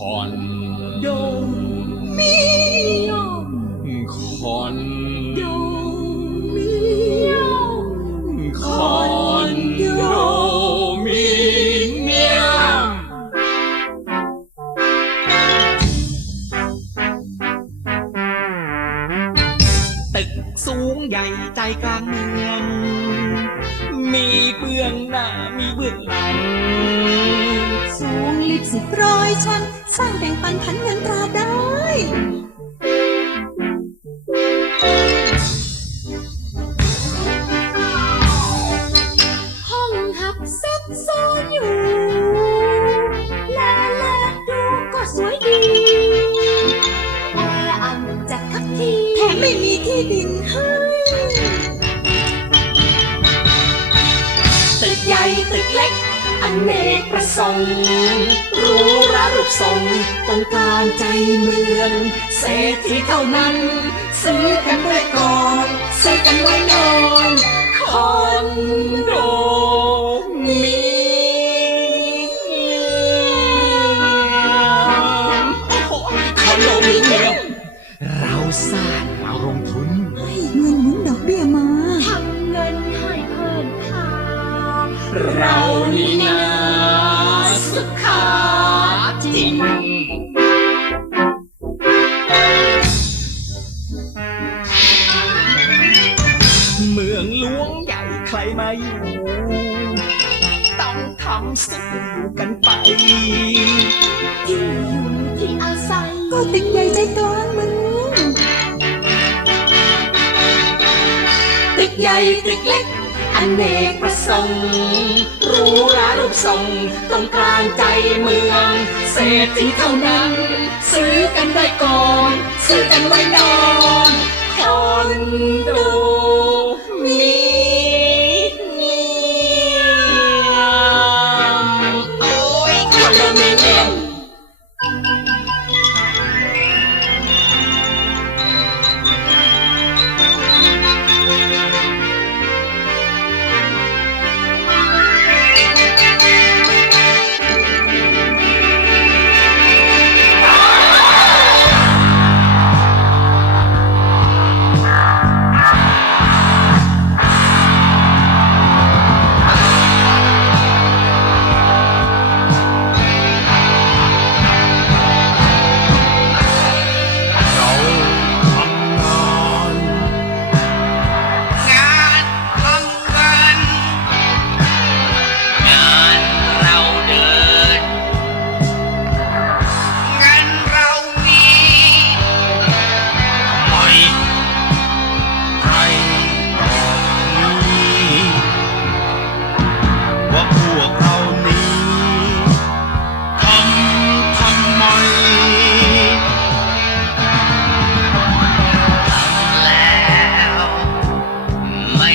อ ตึกสูงใหญ่ใจกลางเมือง มีเบื้องหน้ามีเบื้องหลัง สูงลิบสิบร้อยชั้น สร้างแบ่งปันพันเงินตราได้ มีที่ดินให้ตึกใหญ่ตึกเล็กอันเนกประสงค์รูหรารูปทรงต้องการใจเมือง เศรษฐีเท่านั้น ซื้อกันไว้ก่อนซื้อกันไว้นอนคอนโด เรานี่นาสุขาจริงเมืองหลวงใหญ่ใครมาอยู่ ต้องทำสู้อยู่กันไป ที่อยู่ที่อาศัยก็ตึกใหญ่ใจกลางเมือง ตึกใหญ่ตึกเล็ก อนเนกประสงค์รู้ระรูปทรงตรงกลางใจเมือง เศรษฐีเท่านั้น ซื้อกันได้ก่อน ซื้อกันไว้นอนคอนโด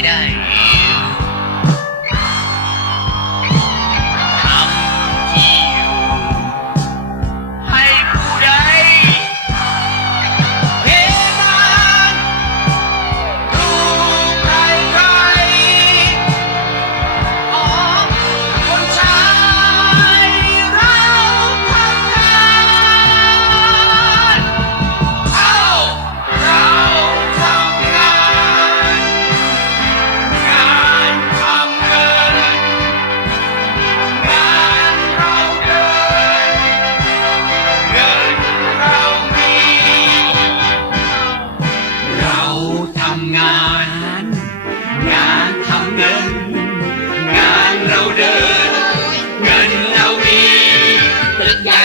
ไ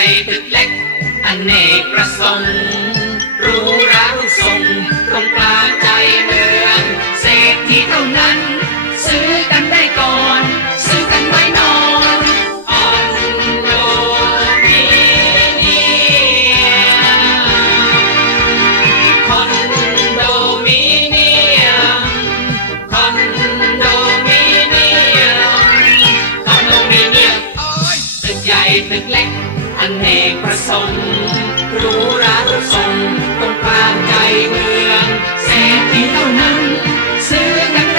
ตึกใหญ่ตึกเล็กอเนกประสงค์รู้รารูปทรงตรงกลางใจเมืองเศรษฐีเท่านั้น ซื้อกันได้ก่อน ซื้อกันไว้นอนออนโดมิเนียมคอนโดมิเนียมคอนโดมิเนียมคอนโดมิเนียมตึกใหญ่ตึกเล็ก อันเอกประสงค์รู้รักทรงตรงกลางใจเมืองเศรษฐีเท่านั้น ซื้อกัน